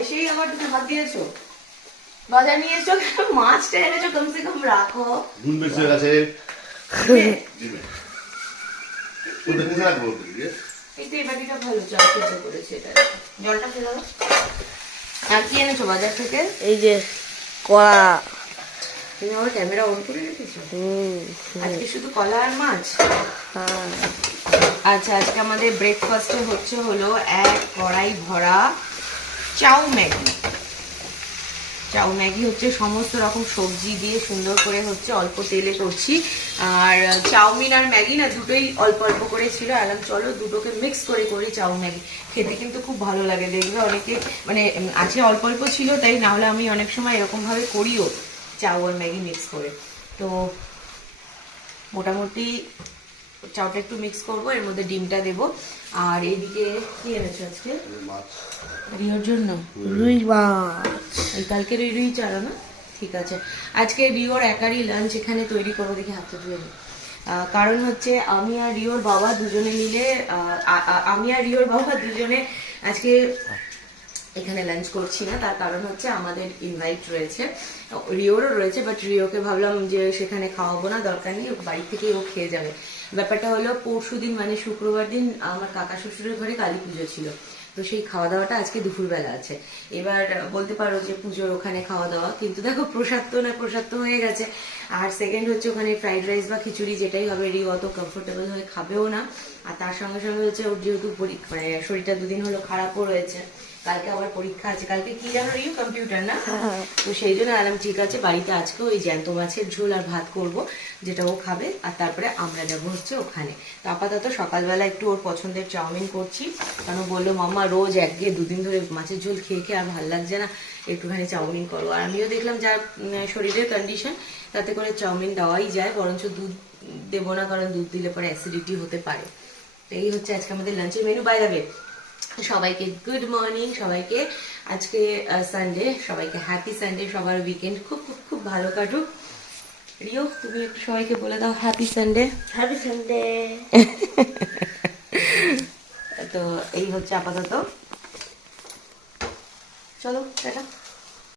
এসেই আবার তুমি ভাত দিয়েছো, বাজার নিয়ে এসছো, মাছটা এনেছো, কমসে কম রাখো। নুন বেশি হয়ে গেছে। এইটা এই বাটিটা ভালো, জল সিদ্ধ করেছে এটা, জলটা ফেলে দাও। আর কি এনেছো বাজার থেকে? এই যে কলা। তুমি আমার ক্যামেরা অন করে রেখেছো? আজকে শুধু কলা আর মাছ? হ্যাঁ। আচ্ছা, আজকে আমাদের ব্রেকফাস্টে হলো এক কড়াই ভরা চাউ ম্যাগি। চাউ ম্যাগি হচ্ছে সমস্ত রকম সবজি দিয়ে সুন্দর করে হচ্ছে অল্প তেলে করছি। আর চাউমিন আর ম্যাগি না দুটোই অল্প অল্প করে ছিল, আলাম চলো দুটোকে মিক্স করে করি চাউ ম্যাগি। খেতে কিন্তু খুব ভালো লাগে, দেখবে অনেকে মানে আজকে অল্প অল্প ছিল তাই, না হলে আমি অনেক সময় এরকমভাবে করিও চাউ আর ম্যাগি মিক্স করে। তো মোটামুটি চাউটা একটু মিক্স করবো, এর মধ্যে ডিমটা দেবো। আর এইদিকে কি এনেছো আজকে রিওর জন্য? রুই মাছ। এই কালকের ওই রুই চারা না? ঠিক আছে, আজকে রিওর একারই লাঞ্চ এখানে তৈরি করবো, দেখি হাতটা ধুয়ে নিই। কারণ হচ্ছে আমি আর রিওর বাবা দুজনে মিলে আজকে এখানে লাঞ্চ করছি না। তার কারণ হচ্ছে আমাদের ইনভাইট রয়েছে, রিওরও রয়েছে, বাট রিওকে ভাবলাম যে সেখানে খাওয়াবো না, দরকার নেই, বাড়ি থেকেই ও খেয়ে যাবে। ব্যাপারটা হলো পরশুদিন মানে শুক্রবার দিন আমার কাকা শ্বশুরের ঘরে কালী পুজো ছিল, তো সেই খাওয়া দাওয়াটা আজকে দুপুরবেলা আছে। এবার বলতে পারো যে পুজোর ওখানে খাওয়া দাওয়া, কিন্তু দেখো প্রসাদ তো হয়ে গেছে। আর সেকেন্ড হচ্ছে ওখানে ফ্রাইড রাইস বা খিচুড়ি যেটাই হবে, রিও অত কমফোর্টেবল হয়ে খাবেও না। আর তার সঙ্গে সঙ্গে হচ্ছে ওর যেহেতু মানে শরীরটা দুদিন হলো খারাপও রয়েছে, কালকে আবার পরীক্ষা আছে। কালকে কি জানো রিও? কম্পিউটার না? তো সেই জন্য আলাম ঠিক আছে বাড়িতে আজকে ওই জ্যান্ত মাছের ঝোল আর ভাত করব, যেটা ও খাবে, আর তারপরে আমরা যাবো হচ্ছে ওখানে। তো আপাতত সকালবেলা একটু ওর পছন্দের চাউমিন করছি, কারণ বললো মাম্মা রোজ একঘেয়ে দুদিন ধরে মাছের ঝোল খেয়ে খেয়ে আর ভালো লাগছে না, একটুখানি চাউমিন করো। আর আমিও দেখলাম যার শরীরের কন্ডিশন তাতে করে চাউমিন দেওয়াই যায়, বরঞ্চ দুধ দেবো না, কারণ দুধ দিলে পরে অ্যাসিডিটি হতে পারে। তো এই হচ্ছে আজকে আমাদের লাঞ্চের মেনু। বাই দ্য ওয়ে সবাইকে গুড মর্নিং, সবাইকে আজকে সানডে, সবাইকে হ্যাপি সানডে, সবার উইকেন্ড খুব খুব খুব ভালো কাটুক। রিও তুমি একটু সবাইকে বলে দাও হ্যাপি সানডে। Happy Sunday. তো এই হচ্ছে আপাতত, চলো টাটা।